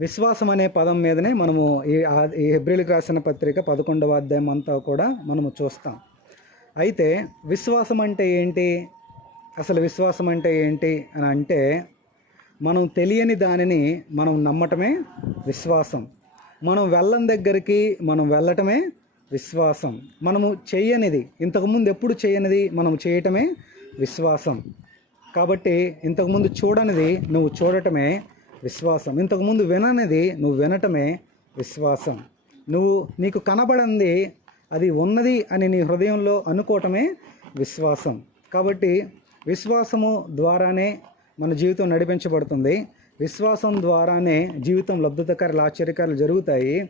విశ్వాసం అనే పదం మీదనే మనము ఈ ఈ హెబ్రిల్కి రాసిన పత్రిక పదకొండవ అధ్యాయం అంతా కూడా మనము చూస్తాం. అయితే విశ్వాసం అంటే ఏంటి? అసలు విశ్వాసం అంటే ఏంటి అని అంటే మనం తెలియని దానిని మనం నమ్మటమే విశ్వాసం. మనం వెళ్ళని దగ్గరికి మనం వెళ్ళటమే విశ్వాసం. మనము చేయనిది ఇంతకుముందు ఎప్పుడు చేయనిది మనం చేయటమే విశ్వాసం. కాబట్టి ఇంతకుముందు చూడనిది నువ్వు చూడటమే విశ్వాసం. ఇంతకుముందు విననేది నువ్వు వినటమే విశ్వాసం. నువ్వు నీకు కనబడింది అది ఉన్నది అని నీ హృదయంలో అనుకోవటమే విశ్వాసం. కాబట్టి విశ్వాసము ద్వారానే మన జీవితం నడిపించబడుతుంది. విశ్వాసం ద్వారానే జీవితం లబ్ధతకారులు ఆశ్చర్యకారులు జరుగుతాయి.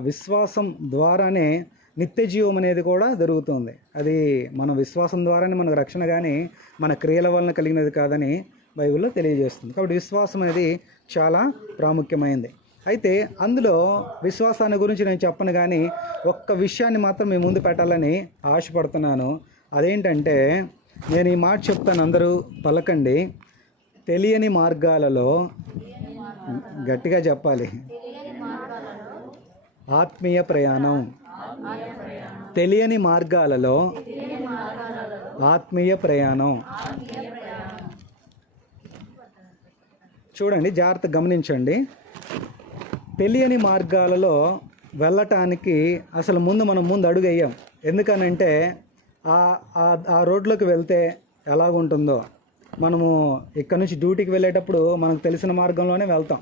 విశ్వాసం ద్వారానే నిత్య జీవం అనేది కూడా జరుగుతుంది. అది మన విశ్వాసం ద్వారానే మనకు రక్షణ కానీ మన క్రియల వలన కలిగినది కాదని బైబిల్లో తెలియజేస్తుంది. కాబట్టి విశ్వాసం అనేది చాలా ప్రాముఖ్యమైనది అయితే అందులో విశ్వాసాన్ని గురించి నేను చెప్పను కానీ ఒక్క విషయాన్ని మాత్రం మీ ముందు పెట్టాలని ఆశపడుతున్నాను. అదేంటంటే నేను ఈ మాట చెప్తాను అందరూ పలకండి. తెలియని మార్గాలలో గట్టిగా చెప్పాలి. ఆత్మీయ ప్రయాణం. తెలియని మార్గాలలో ఆత్మీయ ప్రయాణం. చూడండి జాగ్రత్త గమనించండి. తెలియని మార్గాలలో వెళ్ళటానికి అసలు ముందు మనం ముందు అడుగు వేయం ఎందుకనంటే ఆ ఆ- రోడ్లోకి వెళ్తే ఎలాగుంటుందో. మనము ఇక్కడ నుంచి డ్యూటీకి వెళ్ళేటప్పుడు మనకు తెలిసిన మార్గంలోనే వెళ్తాం.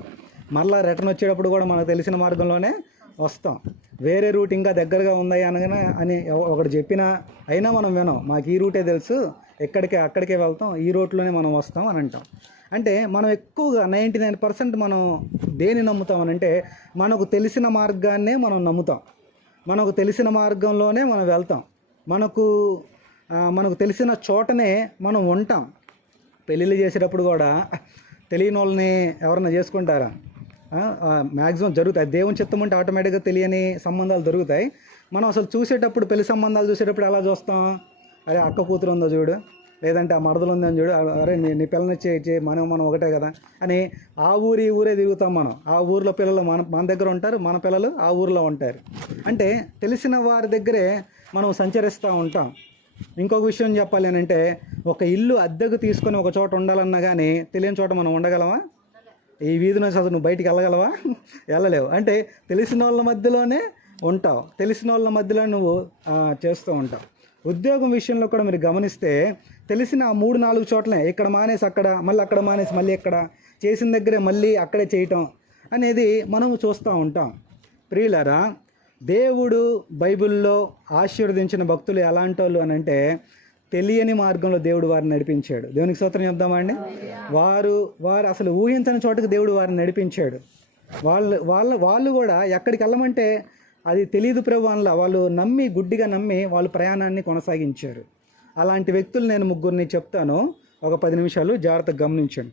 మళ్ళీ రిటర్న్ వచ్చేటప్పుడు కూడా మనకు తెలిసిన మార్గంలోనే వస్తాం. వేరే రూట్ ఇంకా దగ్గరగా ఉన్నాయి అనగానే అని ఒకటి చెప్పినా అయినా మనం వినం. మాకు ఈ రూటే తెలుసు. ఎక్కడికే అక్కడికే వెళ్తాం. ఈ రూట్లోనే మనం వస్తాం అని అంటాం. అంటే మనం ఎక్కువగా నైంటీ నైన్ పర్సెంట్ మనం దేని నమ్ముతామనంటే మనకు తెలిసిన మార్గాన్నే మనం నమ్ముతాం. మనకు తెలిసిన మార్గంలోనే మనం వెళ్తాం. మనకు మనకు తెలిసిన చోటనే మనం ఉంటాం. పెళ్ళిళ్ళు చేసేటప్పుడు కూడా తెలియని వాళ్ళని ఎవరన్నా చేసుకుంటారా? మ్యాక్సిమం జరుగుతాయి. దేవుని చిత్తం ఉంటే ఆటోమేటిక్గా తెలియని సంబంధాలు దొరుకుతాయి మనం అసలు చూసేటప్పుడు పెళ్ళి సంబంధాలు చూసేటప్పుడు ఎలా చూస్తాం? అరే అక్క కూతురు ఉందో చూడు. లేదంటే ఆ మరదలు ఉందని చూడు అరే నీ నీ పిల్లని చేయి మనం మనం ఒకటే కదా అని ఆ ఊరి ఈ ఊరే తిరుగుతాం మనం. ఆ ఊర్లో పిల్లలు మన మన దగ్గర ఉంటారు మన పిల్లలు ఆ ఊర్లో ఉంటారు. అంటే తెలిసిన వారి దగ్గరే మనం సంచరిస్తూ ఉంటాం. ఇంకొక విషయం చెప్పాలి అని అంటే ఒక ఇల్లు అద్దెకు తీసుకొని ఒక చోట ఉండాలన్నా కానీ తెలియని చోట మనం ఉండగలమా? ఈ వీధి నుంచి అసలు నువ్వు బయటికి వెళ్ళగలవా? వెళ్ళలేవు. అంటే తెలిసిన వాళ్ళ మధ్యలోనే ఉంటావు. తెలిసిన వాళ్ళ మధ్యలో నువ్వు చేస్తూ ఉంటావు. ఉద్యోగం విషయంలో కూడా మీరు గమనిస్తే తెలిసిన ఆ మూడు నాలుగు చోట్లనే ఇక్కడ మానేసి అక్కడ మళ్ళీ అక్కడ మానేసి మళ్ళీ ఇక్కడ చేసిన దగ్గరే మళ్ళీ అక్కడే చేయటం అనేది మనము చూస్తూ ఉంటాం. ప్రియులరా దేవుడు బైబిల్లో ఆశీర్వదించిన భక్తులు ఎలాంటి వాళ్ళు అని అంటే తెలియని మార్గంలో దేవుడు వారిని నడిపించాడు. దేవునికి సూత్రం చెప్దామండి వారు వారు అసలు ఊహించని చోటకు దేవుడు వారిని నడిపించాడు. వాళ్ళు వాళ్ళ వాళ్ళు కూడా ఎక్కడికి వెళ్ళమంటే అది తెలియదు ప్రభు అనలా. వాళ్ళు నమ్మి గుడ్డిగా నమ్మి వాళ్ళు ప్రయాణాన్ని కొనసాగించారు. అలాంటి వ్యక్తులు నేను ముగ్గురిని చెప్తాను. ఒక పది నిమిషాలు జాగ్రత్తగా గమనించండి.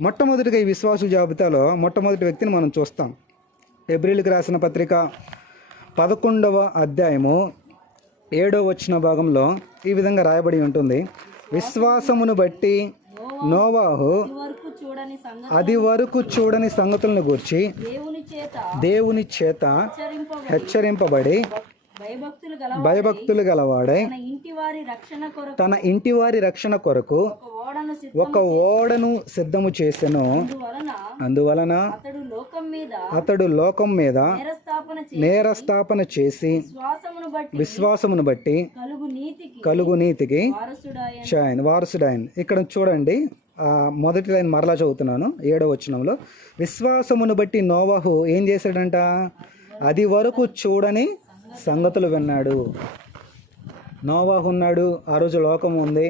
మొట్టమొదటిగా ఈ విశ్వాసుల జాబితాలో మొట్టమొదటి వ్యక్తిని మనం చూస్తాం. ఎబ్రిల్కి రాసిన పత్రిక పదకొండవ అధ్యాయము ఏడో వచ్చిన భాగంలో ఈ విధంగా రాయబడి ఉంటుంది. విశ్వాసమును బట్టి నోవాహు అది వరకు చూడని సంగతులను గూర్చి దేవుని చేత హెచ్చరింపబడి భయభక్తులు గల భయభక్తులు గలవాడై తన ఇంటి వారి రక్షణ కొరకు ఒక ఓడను సిద్ధము చేసెను. అందువలన అతడు లోకం మీద నేరస్థాపన చేసి విశ్వాసమును బట్టి కలుగు నీతికి షాయన్ వారసుడాయన్. ఇక్కడ చూడండి మొదటి లైన్ మరలా చదువుతున్నాను ఏడవ వచనంలో. విశ్వాసమును బట్టి నోవహు ఏం చేశాడంట? అది వరకు చూడని సంగతులు విన్నాడు. నోవాహు ఉన్నాడు ఆ రోజు లోకం ఉంది.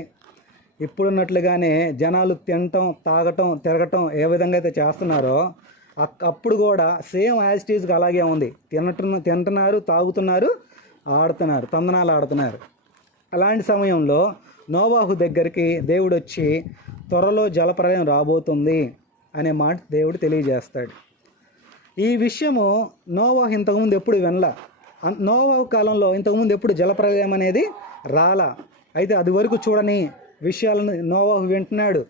ఇప్పుడున్నట్లుగానే జనాలు తినటం తాగటం తిరగటం ఏ విధంగా అయితే చేస్తున్నారో అప్పుడు కూడా సేమ్ యాజ్ టీజ్గా అలాగే ఉంది. తినట తింటున్నారు తాగుతున్నారు ఆడుతున్నారు తందనాలు ఆడుతున్నారు. అలాంటి సమయంలో నోవాహు దగ్గరికి దేవుడు వచ్చి త్వరలో జలప్రలయం రాబోతుంది అనే మాట దేవుడు తెలియజేస్తాడు. ఈ విషయము నోవాహు ఇంతకుముందు ఎప్పుడు వినలా. నోవాహు కాలంలో ఇంతకుముందు ఎప్పుడు జలప్రలయం అనేది రాలా. అయితే అది వరకు చూడని విషయాలను నోవాహు వింటున్నాడు.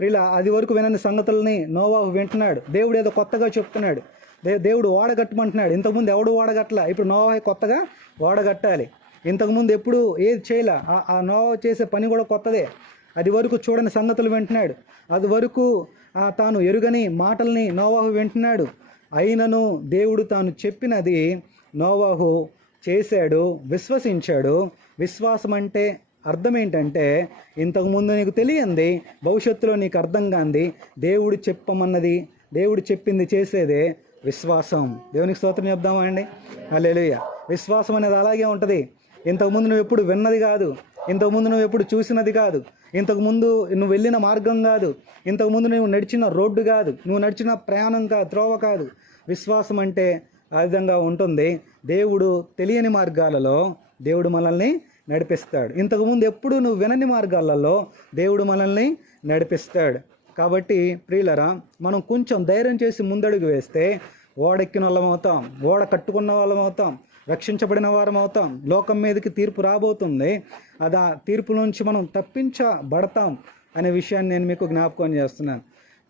ఇలా అది వరకు వినని సంగతులని నోవాహు వింటున్నాడు. దేవుడు ఏదో కొత్తగా చెప్తున్నాడు. దే దేవుడు ఓడగట్టమంటున్నాడు. ఇంతకుముందు ఎవడు ఓడగట్టలే? ఇప్పుడు నోవాహు కొత్తగా ఓడగట్టాలి. ఇంతకుముందు ఎప్పుడు ఏది చేయలే. ఆ- ఆ నోవా చేసే పని కూడా కొత్తదే. అది వరకు చూడని సంగతులు వింటున్నాడు. అది వరకు తాను ఎరుగని మాటల్ని నోవాహు వింటున్నాడు. అయినను దేవుడు తాను చెప్పినది నోవాహు చేశాడు విశ్వసించాడు. విశ్వాసం అంటే అర్థం ఏంటంటే ఇంతకుముందు నీకు తెలియంది భవిష్యత్తులో నీకు అర్థం కాంది దేవుడు చెప్పమన్నది దేవుడు చెప్పింది చేసేదే విశ్వాసం. దేవునికి స్తోత్రం చెప్దామా అండి? అల్లెలుయ్య విశ్వాసం అనేది అలాగే ఉంటుంది. ఇంతకుముందు నువ్వు ఎప్పుడు విన్నది కాదు. ఇంతకుముందు నువ్వు ఎప్పుడు చూసినది కాదు. ఇంతకుముందు నువ్వు వెళ్ళిన మార్గం కాదు. ఇంతకుముందు నువ్వు నడిచిన రోడ్డు కాదు. నువ్వు నడిచిన ప్రయాణం కాదు త్రోవ కాదు. విశ్వాసం అంటే ఆ విధంగా ఉంటుంది. దేవుడు తెలియని మార్గాలలో దేవుడు మనల్ని నడిపిస్తాడు. ఇంతకుముందు ఎప్పుడు నువ్వు వినని మార్గాలలో దేవుడు మనల్ని నడిపిస్తాడు. కాబట్టి ప్రియులరా మనం కొంచెం ధైర్యం చేసి ముందడుగు వేస్తే ఓడెక్కిన వాళ్ళం అవుతాం ఓడ కట్టుకున్న వాళ్ళం అవుతాం రక్షించబడిన వారం అవుతాం లోకం మీదకి తీర్పు రాబోతుంది. అది ఆ తీర్పు నుంచి మనం తప్పించబడతాం అనే విషయాన్ని నేను మీకు జ్ఞాపకం చేస్తున్నాను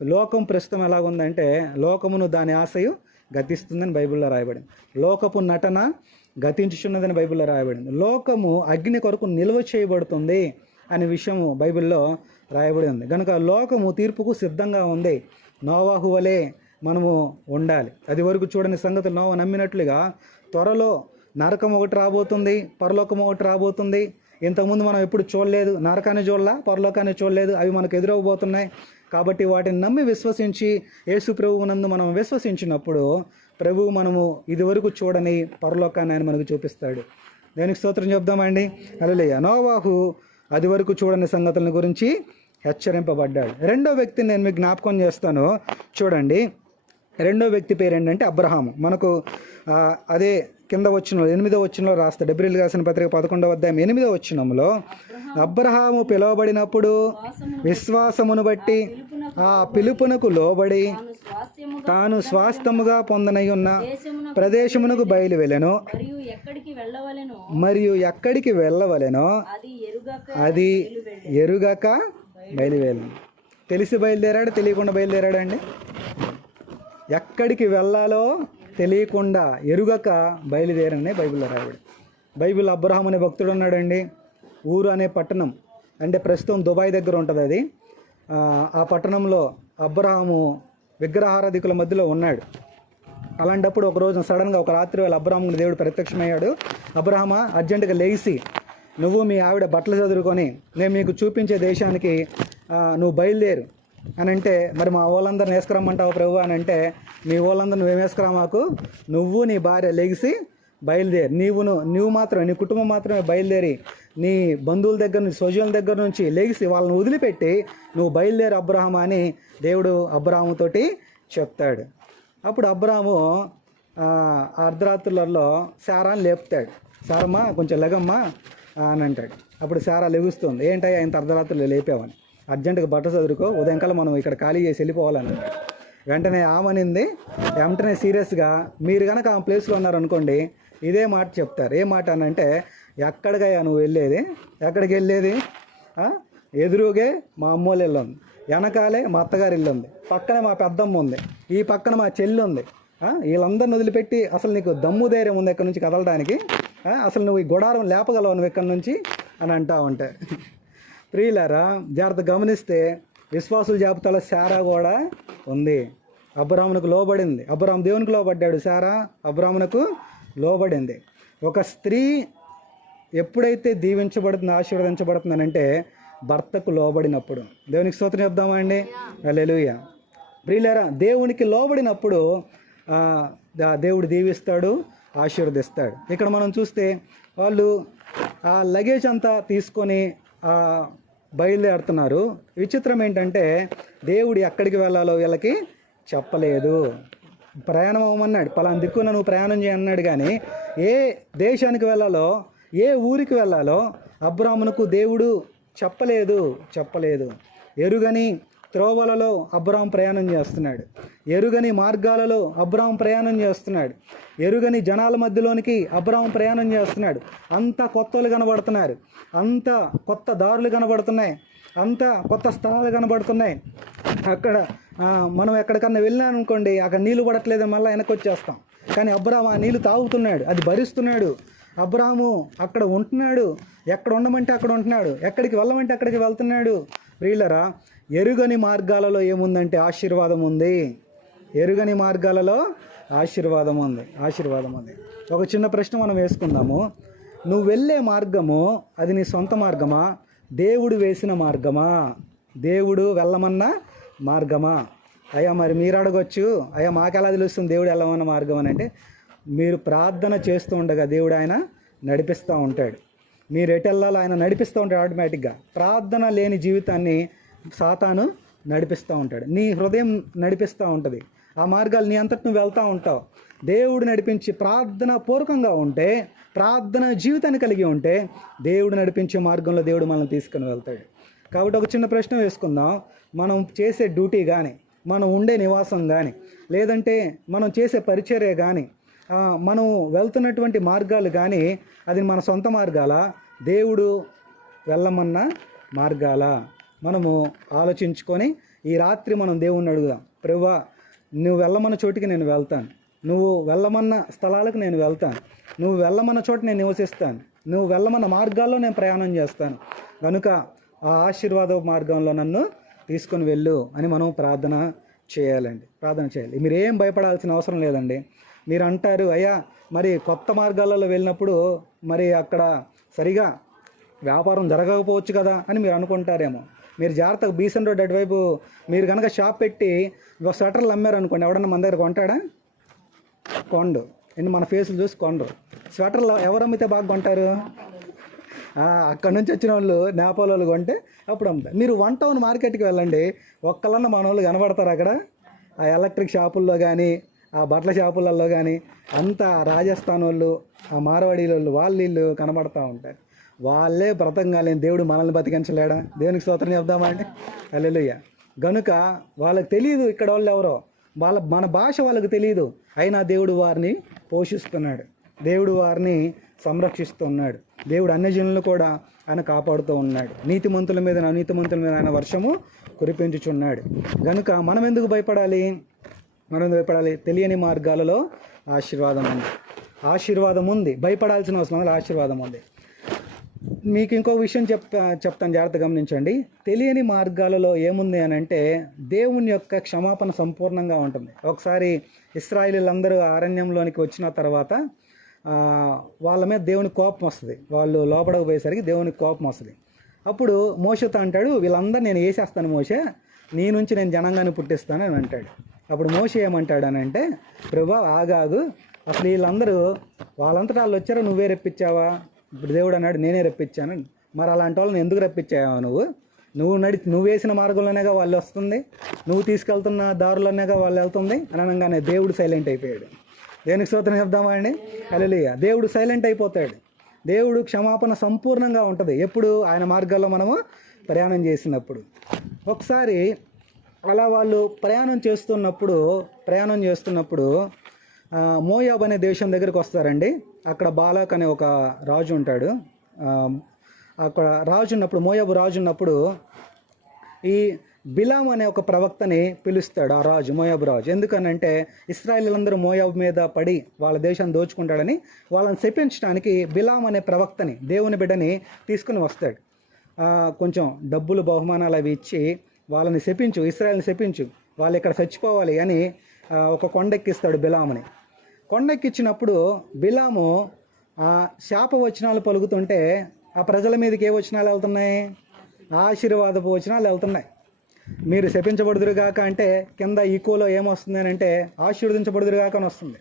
లోకం ప్రస్తుతం ఎలాగుందంటే లోకమును దాని ఆశయు గతిస్తుందని బైబిల్లో రాయబడింది. లోకపు నటన గతించుచున్నదని బైబిల్లో రాయబడింది. లోకము అగ్ని కొరకు నిల్వ చేయబడుతుంది అనే విషయము బైబిల్లో రాయబడి ఉంది. కనుక లోకము తీర్పుకు సిద్ధంగా ఉంది. నోవాహు వలె మనము ఉండాలి. అది వరకు చూడని సంగతి నోవ నమ్మినట్లుగా త్వరలో నరకం ఒకటి రాబోతుంది పరలోకం ఒకటి రాబోతుంది. ఇంతకుముందు మనం ఎప్పుడు చూడలేదు నరకాన్ని చూడలా పరలోకాన్ని చూడలేదు అవి మనకు ఎదురవబోతున్నాయి కాబట్టి వాటిని నమ్మి విశ్వసించి యేసు ప్రభువు నందు మనం విశ్వసించినప్పుడు ప్రభువు మనము ఇదివరకు చూడని పరలోకాన్ని ఆయన మనకు చూపిస్తాడు. దేనికి స్తోత్రం చెప్దామండి? అలలయ్య నోవాహు అది వరకు చూడని సంగతుల గురించి హెచ్చరింపబడ్డాడు. రెండో వ్యక్తిని నేను మీకు జ్ఞాపకం చేస్తాను. చూడండి. రెండో వ్యక్తి పేరు ఏంటంటే అబ్రహాము. మనకు అదే కింద వచ్చిన ఎనిమిదో వచ్చినలో రాస్తాడు డెబ్రిల్ రాసిన పత్రిక పదకొండవ అధ్యాయం ఎనిమిదో వచ్చినంలో అబ్రహాము పిలువబడినప్పుడు విశ్వాసమును బట్టి ఆ పిలుపునకు లోబడి తాను స్వాస్థముగా పొందనై ఉన్న ప్రదేశమునకు బయలు మరియు ఎక్కడికి వెళ్ళవలెనో అది ఎరుగక బయలువేళను తెలిసి బయలుదేరాడు? తెలియకుండా బయలుదేరాడండి ఎక్కడికి వెళ్ళాలో తెలియకుండా ఎరుగక బయలుదేరనే బైబిల్లో రాయబడి. బైబిల్ అబ్రహాం అనే భక్తుడు ఉన్నాడండి. ఊరు అనే పట్టణం. అంటే ప్రస్తుతం దుబాయ్ దగ్గర ఉంటుంది అది. ఆ, పట్టణంలో అబ్రహాము విగ్రహారాధికుల మధ్యలో ఉన్నాడు. అలాంటప్పుడు ఒక రోజు సడన్గా ఒక రాత్రి వేళ అబ్రహాముని దేవుడు ప్రత్యక్షమయ్యాడు. అబ్రహమ అర్జెంటుగా లేచి నువ్వు మీ ఆవిడ బట్టలు చదువుకొని నేను మీకు చూపించే దేశానికి నువ్వు బయలుదేరు. అని అంటే మరి మా వాళ్ళందరిని వేసుకురమ్మంటావు ప్రభు? అని అంటే మీ వాళ్ళందరూ నువ్వేం వేసుకురా మాకు? నువ్వు నీ భార్య లెగిసి బయలుదేరి. నీవును నువ్వు మాత్రమే నీ కుటుంబం మాత్రమే బయలుదేరి నీ బంధువుల దగ్గర నుంచి స్వజనుల దగ్గర నుంచి లెగిసి వాళ్ళని వదిలిపెట్టి నువ్వు బయలుదేరి అబ్రహం అని దేవుడు అబ్రహాముతోటి చెప్తాడు. అప్పుడు అబ్రాము అర్ధరాత్రులలో శారాన్ని లేపుతాడు. సారమ్మా కొంచెం లెగమ్మా అని అంటాడు. అప్పుడు శారా లెగుస్తుంది. ఏంటయ్యా ఇంత అర్ధరాత్రులు లేపావని? అర్జెంటుగా బట్ట చదువుకో ఉదయంకాలం మనం ఇక్కడ ఖాళీ చేసి వెళ్ళిపోవాలని. వెంటనే ఆమనింది వెంటనే సీరియస్గా మీరు కనుక ఆ ప్లేస్లో ఉన్నారనుకోండి ఇదే మాట చెప్తారు. ఏ మాట అని అంటే ఎక్కడికయ్యా నువ్వు వెళ్ళేది? ఎక్కడికి వెళ్ళేది? ఎదురుగే మా అమ్మోళ్ళు ఇల్లు ఉంది. వెనకాలే మా అత్తగారి ఇల్లు ఉంది. పక్కనే మా పెద్దమ్మ ఉంది. ఈ పక్కన మా చెల్లి ఉంది. వీళ్ళందరిని వదిలిపెట్టి అసలు నీకు దమ్ము ధైర్యం ఉంది ఇక్కడ నుంచి కదలడానికి? అసలు నువ్వు ఈ గుడారం లేపగలవు నువ్వు ఇక్కడ నుంచి? అని అంటా ఉంటే. ప్రియులారా జాగ్రత్త గమనిస్తే విశ్వాసుల జాబితాలో శారా కూడా ఉంది. అబ్రాహ్మణకు లోబడింది. అబ్రాహ్మ దేవునికి లోబడ్డాడు శారా? అబ్రాహ్మణకు లోబడింది. ఒక స్త్రీ ఎప్పుడైతే దీవించబడుతుంది ఆశీర్వదించబడుతుందనంటే భర్తకు లోబడినప్పుడు. దేవునికి స్తోత్రం చెప్దామా అండి? లెలుయ ప్రియులారా దేవునికి లోబడినప్పుడు దేవుడు దీవిస్తాడు ఆశీర్వదిస్తాడు. ఇక్కడ మనం చూస్తే వాళ్ళు ఆ లగేజ్ అంతా తీసుకొని ఆ, బయలుదేరుతున్నారు. విచిత్రం ఏంటంటే దేవుడు ఎక్కడికి వెళ్ళాలో వీళ్ళకి చెప్పలేదు. ప్రయాణం అవ్వమన్నాడు. పలానా దిక్కున నువ్వు ప్రయాణం చేయన్నాడు కానీ ఏ దేశానికి వెళ్ళాలో ఏ ఊరికి వెళ్ళాలో అబ్రాహ్మణకు దేవుడు చెప్పలేదు చెప్పలేదు. ఎరుగని త్రోవలలో అబ్రాం ప్రయాణం చేస్తున్నాడు. ఎరుగని మార్గాలలో అబ్రాం ప్రయాణం చేస్తున్నాడు. ఎరుగని జనాల మధ్యలోనికి అబ్రాం ప్రయాణం చేస్తున్నాడు. అంత కొత్తలు కనబడుతున్నారు. అంత కొత్త దారులు కనబడుతున్నాయి. అంతా కొత్త స్థలాలు కనబడుతున్నాయి. అక్కడ మనం ఎక్కడికన్నా వెళ్ళినా అనుకోండి అక్కడ నీళ్ళు పడట్లేదు మళ్ళీ వెనక్కి వచ్చేస్తాం కానీ అబ్రాహం ఆ నీళ్ళు తాగుతున్నాడు. అది భరిస్తున్నాడు. అబ్రాహము అక్కడ ఉంటున్నాడు. ఎక్కడ ఉండమంటే అక్కడ ఉంటున్నాడు. ఎక్కడికి వెళ్ళమంటే అక్కడికి వెళ్తున్నాడు. వీళ్ళరా ఎరుగని మార్గాలలో ఏముందంటే ఆశీర్వాదం ఉంది. ఎరుగని మార్గాలలో ఆశీర్వాదం ఉంది. ఆశీర్వాదం ఉంది. ఒక చిన్న ప్రశ్న మనం వేసుకుందాము. నువ్వు వెళ్ళే మార్గము అది నీ సొంత మార్గమా? దేవుడు వేసిన మార్గమా? దేవుడు వెళ్ళమన్న మార్గమా? అయ్యా మరి మీరు అడగొచ్చు. అయ్యా మాకెలా తెలుస్తుంది దేవుడు వెళ్ళమన్న మార్గం అని అంటే మీరు ప్రార్థన చేస్తూ ఉండగా దేవుడు ఆయన నడిపిస్తూ ఉంటాడు. మీరు ఎటు వెళ్ళాలో ఆయన నడిపిస్తూ ఉంటాడు ఆటోమేటిక్గా. ప్రార్థన లేని జీవితాన్ని సాతాను నడిపిస్తూ ఉంటాడు. నీ హృదయం నడిపిస్తూ ఉంటుంది. ఆ మార్గాలు నీ అంతటి నువ్వు వెళ్తూ ఉంటావు. దేవుడు నడిపించి ప్రార్థన పూర్వకంగా ఉంటే ప్రార్థన జీవితాన్ని కలిగి ఉంటే దేవుడు నడిపించే మార్గంలో దేవుడు మనల్ని తీసుకుని వెళ్తాడు. కాబట్టి ఒక చిన్న ప్రశ్న వేసుకుందాం. మనం చేసే డ్యూటీ కానీ మనం ఉండే నివాసం కానీ లేదంటే మనం చేసే పరిచర్య కానీ మనం వెళ్తున్నటువంటి మార్గాలు కానీ అది మన సొంత మార్గాల? దేవుడు వెళ్ళమన్న మార్గాల? మనము ఆలోచించుకొని ఈ రాత్రి మనం దేవుణ్ణి అడుగుదాం. ప్రభువా నువ్వు వెళ్ళమన్న చోటికి నేను వెళ్తాను. నువ్వు వెళ్ళమన్న స్థలాలకు నేను వెళ్తాను. నువ్వు వెళ్ళమన్న చోట నేను నివసిస్తాను. నువ్వు వెళ్ళమన్న మార్గాల్లో నేను ప్రయాణం చేస్తాను. కనుక ఆ ఆశీర్వాద మార్గంలో నన్ను తీసుకొని వెళ్ళు అని మనం ప్రార్థన చేయాలండి. ప్రార్థన చేయాలి. మీరు ఏం భయపడాల్సిన అవసరం లేదండి. మీరు అంటారు అయ్యా మరి కొత్త మార్గాలలో వెళ్ళినప్పుడు మరి అక్కడ సరిగా వ్యాపారం జరగకపోవచ్చు కదా అని మీరు అనుకుంటారేమో. మీరు జాగ్రత్తగా బీసన్ రోడ్ అటువైపు మీరు కనుక షాప్ పెట్టి ఒక స్వెటర్లు అమ్మారు అనుకోండి ఎవడన్నా మన దగ్గర కొంటాడా? కొండు. అండ్ మన ఫేస్లు చూసి కొండరు స్వెటర్లు ఎవరు అమ్మితే బాగా కొంటారు? అక్కడ నుంచి వచ్చిన వాళ్ళు నేపాల్ వాళ్ళు కొంటే అప్పుడు అమ్ముతారు. మీరు వన్ టౌన్ మార్కెట్కి వెళ్ళండి ఒక్కళ్ళన్న మన వాళ్ళు కనబడతారు అక్కడ. ఆ ఎలక్ట్రిక్ షాపుల్లో కానీ ఆ బట్టల షాపులలో కానీ అంతా రాజస్థాన్ వాళ్ళు ఆ మార్వాడి వాళ్ళు వాళ్ళు వీళ్ళు కనబడతా ఉంటారు. వాళ్ళే బ్రతంగాలేని దేవుడు మనల్ని బతికించలేడా? దేవునికి స్తోత్రం చెప్దామండి అల్లెలుయ్య గనుక వాళ్ళకి తెలియదు ఇక్కడ వాళ్ళు ఎవరో. వాళ్ళ మన భాష వాళ్ళకి తెలియదు అయినా దేవుడు వారిని పోషిస్తున్నాడు. దేవుడు వారిని సంరక్షిస్తున్నాడు. దేవుడు అన్ని జనులను కూడా ఆయన కాపాడుతూ ఉన్నాడు. నీతిమంతుల మీద అనీతిమంతుల మీద ఆయన వర్షము కురిపించుచున్నాడు. గనుక మనం ఎందుకు భయపడాలి? మనం ఎందుకు భయపడాలి? తెలియని మార్గాలలో ఆశీర్వాదం ఉంది. ఆశీర్వాదం ఉంది. భయపడాల్సిన అవసరం ఆశీర్వాదం ఉంది. మీకు ఇంకో విషయం చెప్తా చెప్తాను జాగ్రత్త గమనించండి. తెలియని మార్గాలలో ఏముంది అని అంటే దేవుని యొక్క క్షమాపణ సంపూర్ణంగా ఉంటుంది. ఒకసారి ఇస్రాయిలీలందరూ అరణ్యంలోనికి వచ్చిన తర్వాత వాళ్ళ మీద దేవుని కోపం వస్తుంది. వాళ్ళు లోపడకపోయేసరికి దేవునికి కోపం వస్తుంది. అప్పుడు మోసతో అంటాడు వీళ్ళందరూ నేను వేసేస్తాను మోసే నీ నుంచి నేను జనంగాన్ని పుట్టిస్తాను అని అంటాడు. అప్పుడు మోస ఏమంటాడు అని అంటే ప్రభా ఆగాగు. అసలు వీళ్ళందరూ వాళ్ళంతటా వాళ్ళు వచ్చారో? నువ్వే రెప్పించావా? ఇప్పుడు దేవుడు అన్నాడు నేనే రప్పించాను. మరి అలాంటి వాళ్ళని ఎందుకు రప్పించావా నువ్వు? నువ్వు నడి నువ్వు వేసిన మార్గంలోనేగా వాళ్ళు వస్తుంది. నువ్వు తీసుకెళ్తున్న దారిలోనేగా వాళ్ళు వెళ్తుంది. అని అనగానే దేవుడు సైలెంట్ అయిపోయాడు. దేనికి స్తోత్రం చెప్దామా అండి? అలలియ దేవుడు సైలెంట్ అయిపోతాడు. దేవుడు క్షమాపణ సంపూర్ణంగా ఉంటుంది. ఎప్పుడు? ఆయన మార్గాల్లో మనము ప్రయాణం చేసినప్పుడు. ఒకసారి అలా వాళ్ళు ప్రయాణం చేస్తున్నప్పుడు ప్రయాణం చేస్తున్నప్పుడు మోయాబ్ అనే దేశం దగ్గరికి వస్తారండి. అక్కడ బాలక్ అనే ఒక రాజు ఉంటాడు. అక్కడ రాజు ఉన్నప్పుడు మోయాబు రాజు ఉన్నప్పుడు ఈ బిలాం అనే ఒక ప్రవక్తని పిలుస్తాడు ఆ రాజు మోయాబు రాజు. ఎందుకనంటే ఇస్రాయిలందరూ మోయాబు మీద పడి వాళ్ళ దేశాన్ని దోచుకుంటాడని వాళ్ళని శపించడానికి బిలాం అనే ప్రవక్తని దేవుని బిడ్డని తీసుకుని వస్తాడు. కొంచెం డబ్బులు బహుమానాలు అవి ఇచ్చి వాళ్ళని శపించు ఇస్రాయల్ని శపించు వాళ్ళు ఇక్కడ చచ్చిపోవాలి అని ఒక కొండెక్కిస్తాడు బిలామని. కొండెక్కిచ్చినప్పుడు బిలాము ఆ శాప వచనాలు పలుకుతుంటే ఆ ప్రజల మీదకి ఏ వచనాలు వెళ్తున్నాయి? ఆశీర్వాదపు వచనాలు వెళ్తున్నాయి. మీరు శపించబడుదురుగాక అంటే కింద ఈకోలో ఏమొస్తుంది అని అంటే ఆశీర్వదించబడుదురుగాక అని వస్తుంది.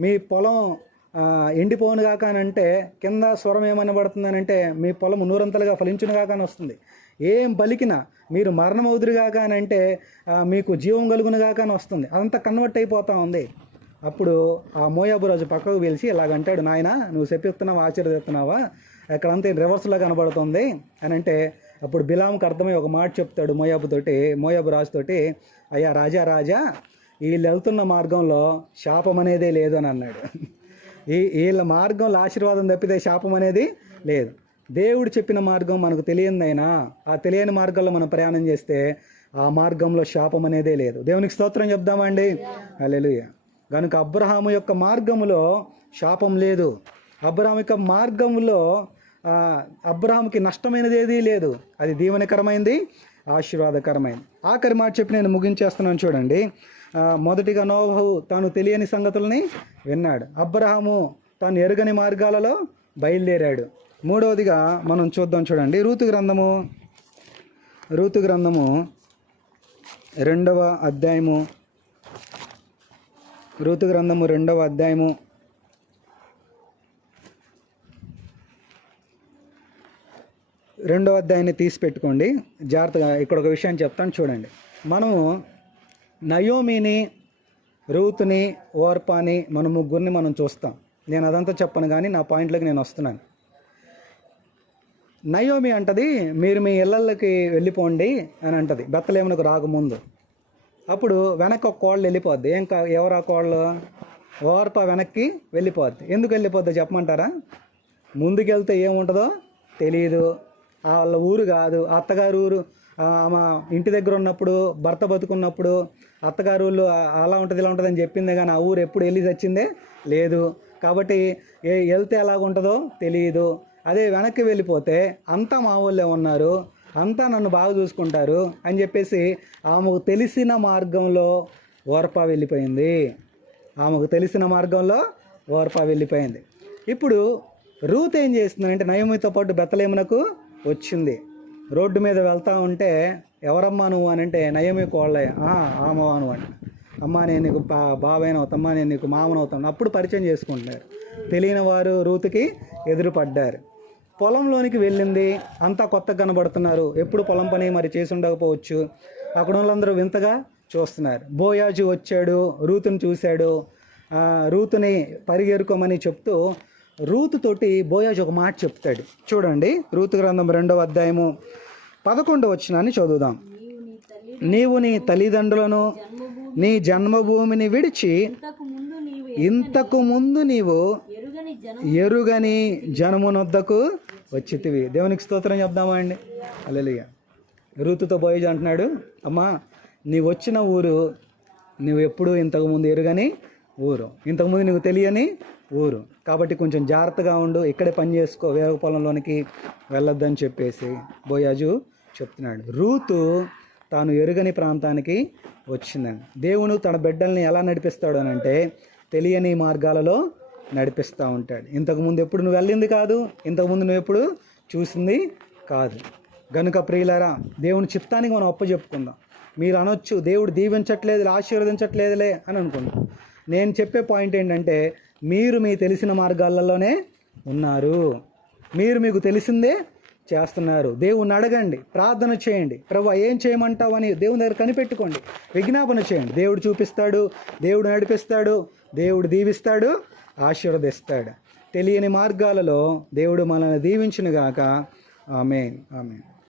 మీ పొలం ఆ, ఎండిపోను గాక అని అంటే కింద స్వరం ఏమనబడుతుంది అని అంటే మీ పొలం నూరంతలుగా ఫలించును గాక అని వస్తుంది. ఏం పలికినా మీరు మరణం అవుదురుగాక అని అంటే మీకు జీవం కలుగునుగాక అని వస్తుంది. అదంతా కన్వర్ట్ అయిపోతూ ఉంది. అప్పుడు ఆ మోయాబు రాజు పక్కకు పిలిచి ఇలాగంటాడు నాయన నువ్వు చెప్పిస్తున్నావా ఆశీర్వదిస్తున్నావా ఎక్కడంతా రివర్స్లో కనబడుతుంది. అని అంటే అప్పుడు బిలాంకి అర్థమై ఒక మాట చెప్తాడు మోయాబుతోటి మోయాబు రాజుతోటి అయ్యా రాజా రాజా వీళ్ళు వెళ్తున్న మార్గంలో శాపం అనేదే లేదు అని అన్నాడు. ఈ వీళ్ళ మార్గంలో ఆశీర్వాదం తప్పితే శాపం అనేది లేదు. దేవుడు చెప్పిన మార్గం మనకు తెలియదైనా ఆ తెలియని మార్గంలో మనం ప్రయాణం చేస్తే ఆ మార్గంలో శాపం అనేదే లేదు. దేవునికి స్తోత్రం చెప్దామండి. అలెలుయ కనుక అబ్రహాము యొక్క మార్గములో శాపం లేదు. అబ్రహాం యొక్క మార్గంలో అబ్రహాంకి నష్టమైనది ఏదీ లేదు. అది దీవెనకరమైంది ఆశీర్వాదకరమైంది. ఆఖరి మాట చెప్పి నేను ముగించేస్తున్నాను చూడండి. మొదటిగా నోహు తాను తెలియని సంగతుల్ని విన్నాడు. అబ్రహాము తాను ఎరుగని మార్గాలలో బయలుదేరాడు. మూడవదిగా మనం చూద్దాం చూడండి. ఋతు గ్రంథము ఋతు గ్రంథము రెండవ అధ్యాయము రూతు గ్రంథము రెండవ అధ్యాయము. రెండవ అధ్యాయాన్ని తీసి పెట్టుకోండి జాగ్రత్తగా ఇక్కడ ఒక విషయం చెప్తాను చూడండి. మనము నయోమిని రూతుని ఓర్పాని మన ముగ్గురిని మనం చూస్తాం. నేను అదంతా చెప్పను కానీ నా పాయింట్లోకి నేను వస్తున్నాను. నయోమి అంటది మీరు మీ ఇళ్ళకి వెళ్ళిపోండి అని అంటది. బెత్తలేమునకు రాకముందు. అప్పుడు వెనక్కి ఒక కోళ్ళు వెళ్ళిపోద్ది. ఏం కా ఎవరు ఆ కోళ్ళు? ఓర్ప వెనక్కి వెళ్ళిపోద్ది. ఎందుకు వెళ్ళిపోద్ది చెప్పమంటారా? ముందుకెళ్తే ఏముంటుందో తెలియదు వాళ్ళ ఊరు కాదు. అత్తగారు ఊరు ఆమె ఇంటి దగ్గర ఉన్నప్పుడు భర్త బతుకున్నప్పుడు అత్తగారు ఊళ్ళు అలా ఉంటుంది ఇలా ఉంటుంది అని చెప్పిందే కానీ ఆ ఊరు ఎప్పుడు వెళ్ళి వచ్చిందే లేదు. కాబట్టి ఏ వెళ్తే ఎలాగుంటుందో తెలియదు అదే వెనక్కి వెళ్ళిపోతే అంతా మా ఊళ్ళే ఉన్నారు. అంతా నన్ను బాగా చూసుకుంటారు అని చెప్పేసి ఆమెకు తెలిసిన మార్గంలో ఓర్పా వెళ్ళిపోయింది. ఆమెకు తెలిసిన మార్గంలో ఓర్పా వెళ్ళిపోయింది. ఇప్పుడు రూత్ ఏం చేస్తుందంటే నయమితో పాటు బెత్తలేమునకు వచ్చింది. రోడ్డు మీద వెళ్తా ఉంటే ఎవరమ్మా నువ్వు అని అంటే నయమి కోళ్ళయ్య ఆమవా నువ్వు అంటే అమ్మా నేను నీకు బా బాబాయిన అవుతామ్మా నేను నీకు మామను అవుతాను అప్పుడు పరిచయం చేసుకుంటున్నారు. తెలియని వారు రూతుకి ఎదురుపడ్డారు. పొలంలోనికి వెళ్ళింది. అంతా కొత్త కనబడుతున్నారు. ఎప్పుడు పొలం పని మరి చేసి ఉండకపోవచ్చు. అక్కడ వాళ్ళందరూ వింతగా చూస్తున్నారు. బోయాజు వచ్చాడు. రూతుని చూశాడు. రూతుని పరిగెరుకోమని చెప్తూ రూతు తోటి బోయాజు ఒక మాట చెప్తాడు. చూడండి రూతు గ్రంథం రెండవ అధ్యాయము పదకొండవ వచ్చినాన్ని చదువుదాం. నీవు నీ నీవు నీ తల్లిదండ్రులను నీ జన్మభూమిని విడిచి ఇంతకు ముందు నీవు ఎరుగని ఎరుగని జనమునొద్దకు వచ్చితివి. దేవునికి స్తోత్రం చెప్దామా అండి? అలలియ ఋతుతో బోయజ్ అంటున్నాడు అమ్మా నీవు వచ్చిన ఊరు నువ్వు ఎప్పుడు ఇంతకుముందు ఎరుగని ఊరు. ఇంతకుముందు నీకు తెలియని ఊరు. కాబట్టి కొంచెం జాగ్రత్తగా ఉండు ఇక్కడే పని చేసుకో వేరే పొలంలోనికి వెళ్ళొద్దని చెప్పేసి బోయాజు చెప్తున్నాడు. రూతు తాను ఎరుగని ప్రాంతానికి వచ్చిందండి. దేవుడు తన బిడ్డల్ని ఎలా నడిపిస్తాడు అని అంటే తెలియని మార్గాలలో నడిపిస్తూ ఉంటాడు. ఇంతకుముందు ఎప్పుడు నువ్వు వెళ్ళింది కాదు ఇంతకుముందు నువ్వు ఎప్పుడు చూసింది కాదు. గనుక ప్రియులారా దేవుని చిత్తానికి మనం అప్ప చెప్పుకుందాం. మీరు అనొచ్చు దేవుడు దీవించట్లేదు ఆశీర్వదించట్లేదులే అని అనుకుంటాం నేను చెప్పే పాయింట్ ఏంటంటే మీరు మీ తెలిసిన మార్గాలలోనే ఉన్నారు. మీరు మీకు తెలిసిందే చేస్తున్నారు. దేవుణ్ణి అడగండి ప్రార్థన చేయండి. ప్రభు ఏం చేయమంటావు అని దేవుని దగ్గర కనిపెట్టుకోండి. విజ్ఞాపన చేయండి. దేవుడు చూపిస్తాడు దేవుడు నడిపిస్తాడు దేవుడు దీవిస్తాడు ఆశీర్వదిస్తాడు. తెలియని మార్గాలలో దేవుడు మనల్ని దీవించునుగాక. ఆమె ఆమె